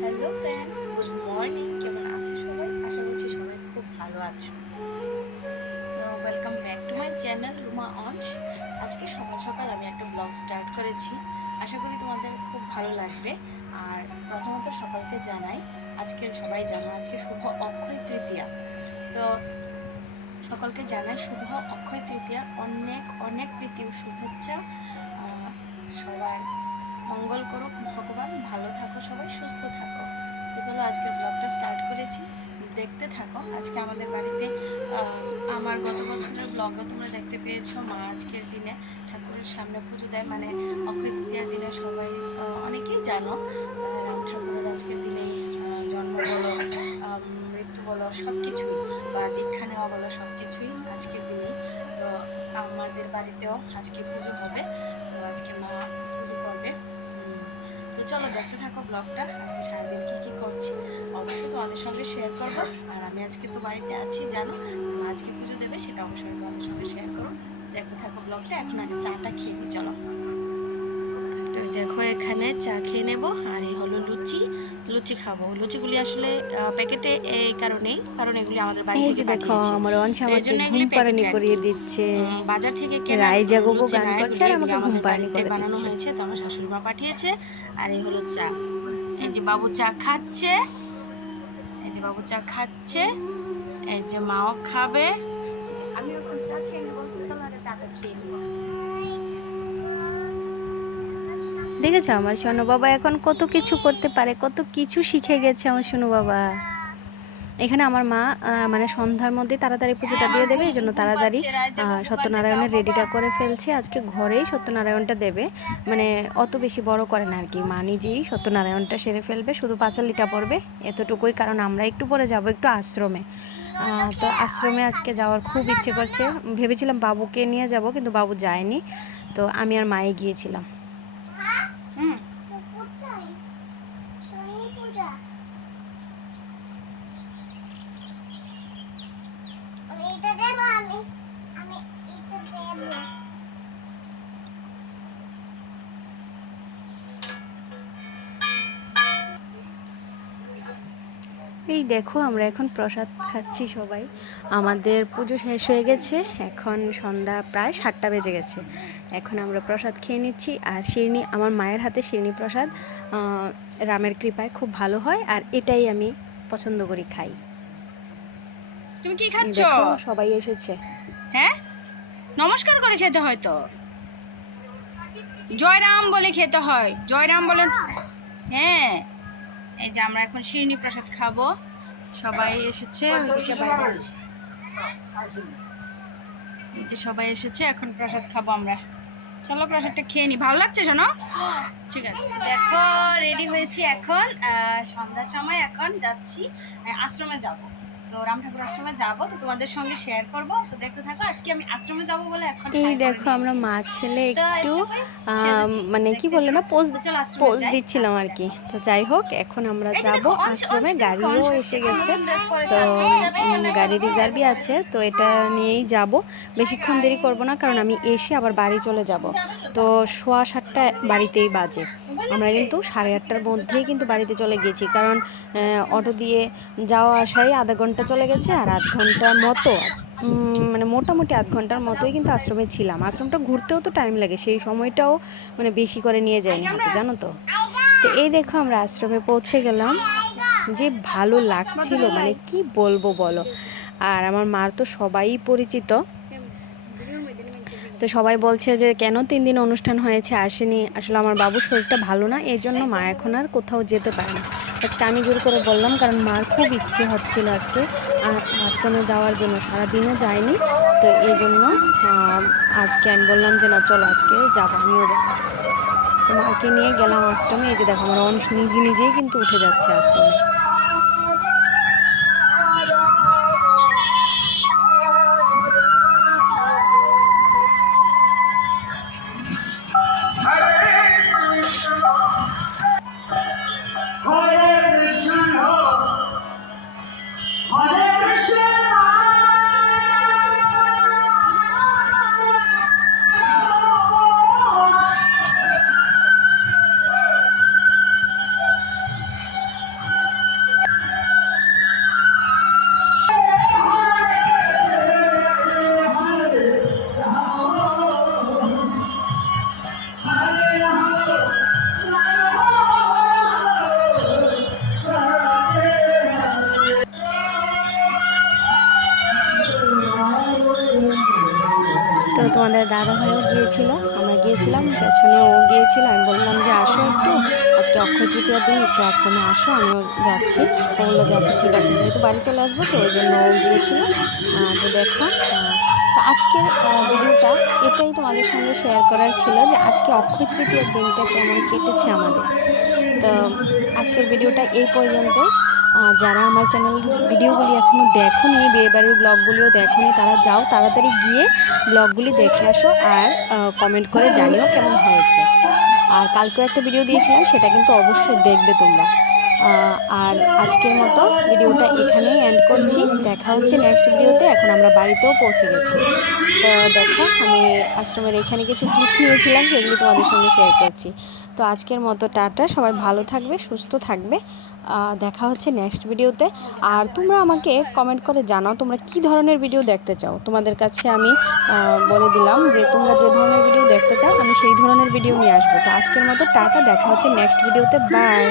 Hello friends good morning কেমন খুব ভালো আছো। চ্যানেল রুমা অনস। আজকে সকাল সকাল আমি একটা ব্লগ স্টার্ট করেছি। আশা করি তোমাদের খুব ভালো লাগবে। আর প্রথমত সকলকে জানাই, আজকে সবাই জানো, আজকে শুভ অক্ষয় তৃতীয়া। তো সকলকে জানাই শুভ অক্ষয় তৃতীয়া। অনেক অনেক প্রীতি শুভেচ্ছা। সবার মঙ্গল করুক, ভগবান ভালো থাকো সবাই, সুস্থ থাকো। তো চলো আজকের ব্লগটা স্টার্ট করেছি। দেখতে থাকো। আজকে আমাদের বাড়িতে আমার গত বছরের ব্লগও তোমরা দেখতে পেয়েছ মা আজকের দিনে ঠাকুরের সামনে পুজো দেয়। মানে অক্ষয় তৃতীয়ার দিনে সবাই অনেকেই জানো রাম ঠাকুরের আজকের আহ, জন্ম বলো মৃত্যু বলো সব কিছুই বা দীক্ষা নেওয়া বলো সব কিছুই আজকের দিনেই। তো আমাদের বাড়িতেও আজকে পুজো হবে। তো আজকে মা তো চলো দেখতে থাকো ব্লগটা। সারাদিন কী কী করছি, অবশ্যই তোমাদের সঙ্গে শেয়ার করব। আর আমি আজকে তো বাড়িতে আছি, জানো? আজকে পুজো দেবে, সেটা অবশ্যই তোমাদের সঙ্গে শেয়ার করো দেখতে থাকো ব্লগটা, এখন আগে চাটা খেয়ে চলো। দেখো এখানে চা খেয়ে নেব। আর এই হলো লুচি। লুচি খাব। লুচিগুলি আসলে প্যাকেটে এই কারণেই কারণ এগুলি আমাদের বাড়ি থেকে দেখো আমার তো আমাকে ঘুম পাড়ানি করিয়ে দিচ্ছে। বাজার থেকে কেনা রাইজা গোগো গান করছে আর আমাকে ঘুম পাড়ানি করে বানানো। হয়েছে তো আমার শাশুড়ি মা পাঠিয়েছে। আর এই হলো চা। এই যে বাবু চা খাচ্ছে। এই যে বাবু চা খাচ্ছে। এই যে মাও খাবে। আমি এখন চা খেয়ে নেব। চলো আগে চাটা খেয়ে নেব। দেখেছ আমার সোনু বাবা এখন কত কিছু করতে পারে কত কিছু শিখে গেছে আমার সোনু বাবা। এখানে আমার মা মানে সন্ধ্যার মধ্যে তাড়াতাড়ি পুজোটা দিয়ে দেবে এই জন্য তাড়াতাড়ি সত্যনারায়ণের রেডিটা করে ফেলছে। আজকে ঘরেই সত্যনারায়ণটা দেবে। মানে অত বেশি বড় করে না আর কি মা নিজেই সত্যনারায়ণটা সেরে ফেলবে শুধু পাঁচালিটা পড়বে এতটুকুই কারণ আমরা একটু পরে যাব একটু আশ্রমে। তো আশ্রমে আজকে যাওয়ার খুব ইচ্ছে করছে। ভেবেছিলাম বাবুকে নিয়ে যাব কিন্তু বাবু যায়নি। তো আমি আর মায়ে গিয়েছিলাম। এই দেখো আমরা এখন প্রসাদ খাচ্ছি সবাই। আমাদের পুজো শেষ হয়ে গেছে এখন সন্ধ্যা প্রায় সাতটা বেজে গেছে। এখন আমরা প্রসাদ খেয়ে নিচ্ছি আর শিরনি আমার মায়ের হাতে শিরনি প্রসাদ রামের কৃপায় খুব ভালো হয় আর এটাই আমি পছন্দ করি খাই। তুমি কি খাচ্ছ? সবাই এসেছে। হ্যাঁ? নমস্কার করে খেতে হয় তো? জয়রাম বলে খেতে হয়। জয়রাম বলে হ্যাঁ। এই যে আমরা এখন শিরনি প্রসাদ খাব। সবাই এসেছে। এই যে সবাই এসেছে, এখন প্রসাদ খাব আমরা। চলো প্রসাদটা খেয়ে নি। ভালো লাগছে শোনো? ঠিক আছে, দেখো রেডি হয়েছি এখন। সন্ধ্যার সময় এখন যাচ্ছি আশ্রমে যাব। তো রাম ঠাকুর আশ্রমে যাব তো তোমাদের সঙ্গে শেয়ার করব। তো দেখতে থাকো আজকে আমি আশ্রমে যাব বলে এখন এই দেখো আমরা। মা ছেলে একটু। মানে কি বলে না পোজ পোজ দিচ্ছিলাম আর কি। তো যাই হোক এখন আমরা যাব আশ্রমে গাড়িও এসে গেছে। তো গাড়ি রিজার্ভই আছে তো এটা নিয়েই যাব। বেশিক্ষণ দেরি করব না কারণ আমি এসে আবার বাড়ি চলে যাব। তো সোয়া সাতটা বাড়িতেই বাজে। আমরা কিন্তু সাড়ে আটটার মধ্যেই কিন্তু বাড়িতে চলে গেছি। কারণ অটো দিয়ে যাওয়া আসাই আধা ঘণ্টা চলে গেছে আর আধ ঘণ্টার মতো মানে মোটামুটি আধ ঘণ্টার মতোই কিন্তু আশ্রমে ছিলাম। আশ্রমটা ঘুরতেও তো টাইম লাগে, সেই সময়টাও মানে বেশি করে নিয়ে যায়নি হাতে জানো তো? তো এই দেখো আমরা আশ্রমে পৌঁছে গেলাম। যে ভালো লাগছিল মানে কি বলব বলো? আর আমার মার তো সবাই পরিচিত। তো সবাই বলছে যে, কেন তিন দিন অনুষ্ঠান হয়েছে, আসেনি? আসলে আমার বাবুর শরীরটা ভালো না এই জন্য মা এখন আর কোথাও যেতে পারে না। আজকে আমি জোর করে বললাম, কারণ মার খুব ইচ্ছে হচ্ছিল আজকে আশ্রমে যাওয়ার জন্য। সারাদিনও যায়নি, তো এই জন্য আজকে আমি বললাম যে, না, চলো আজকে যাব, আমিও যাব। তো মাকে নিয়ে গেলাম আশ্রমে, এই যে দেখো, আমার অনেক নিজে, নিজেই কিন্তু উঠে যাচ্ছে আশ্রমে। তোমাদের দাদা ভাইও গিয়েছিল, আমরা গিয়েছিলাম পেছনে ও গিয়েছিল, আমি বললাম যে আসো একটু, আজকে অক্ষয় তৃতীয়ার দিন, একটু আশ্রমে আসো, আমিও যাচ্ছি। ও বলল যে আচ্ছা ঠিক আছে, যেহেতু বাড়ি চলে আসব, তো ওই জন্য ও গিয়েছিল। তো দেখো তো আজকের ভিডিওটা এটাই তোমাদের সঙ্গে শেয়ার করার ছিল যে আজকে অক্ষয় তৃতীয়ার দিনটা কেমন কেটেছে আমাদের। তো আজকের ভিডিওটা এই পর্যন্তই। যারা আমার চ্যানেল ভিডিওগুলি এখনও দেখোনি, বিয়েবাড়ির ব্লগগুলিও দেখোনি, তারা যাও তাড়াতাড়ি গিয়ে ব্লগগুলি দেখে আসো আর কমেন্ট করে জানিও কেমন হয়েছে। আর কালকে একটা ভিডিও দিয়েছিলাম, সেটা কিন্তু অবশ্যই দেখবে তোমরা। আর আজকের মতো ভিডিওটা এখানেই এন্ড করছি। দেখা হচ্ছে নেক্সট ভিডিওতে, এখন আমরা বাড়িতেও পৌঁছে গেছি। তো দেখো, আমি আশ্রমের এখানে কিছু ক্লিপ নিয়েছিলাম, সেগুলি তোমাদের সঙ্গে শেয়ার করছি। তো আজকের মতো টাটা, সবাই ভালো থাকবে, সুস্থ থাকবে। দেখা হচ্ছে নেক্সট ভিডিওতে। আর তোমরা আমাকে কমেন্ট করে জানাও, তোমরা কি ধরনের ভিডিও দেখতে চাও? তোমাদের কাছে আমি বলে দিলাম যে তোমরা যে ধরনের ভিডিও দেখতে চাও, আমি সেই ধরনের ভিডিও নিয়ে আসব। তো আজকের মতো টাটা, দেখা হচ্ছে নেক্সট ভিডিওতে বাই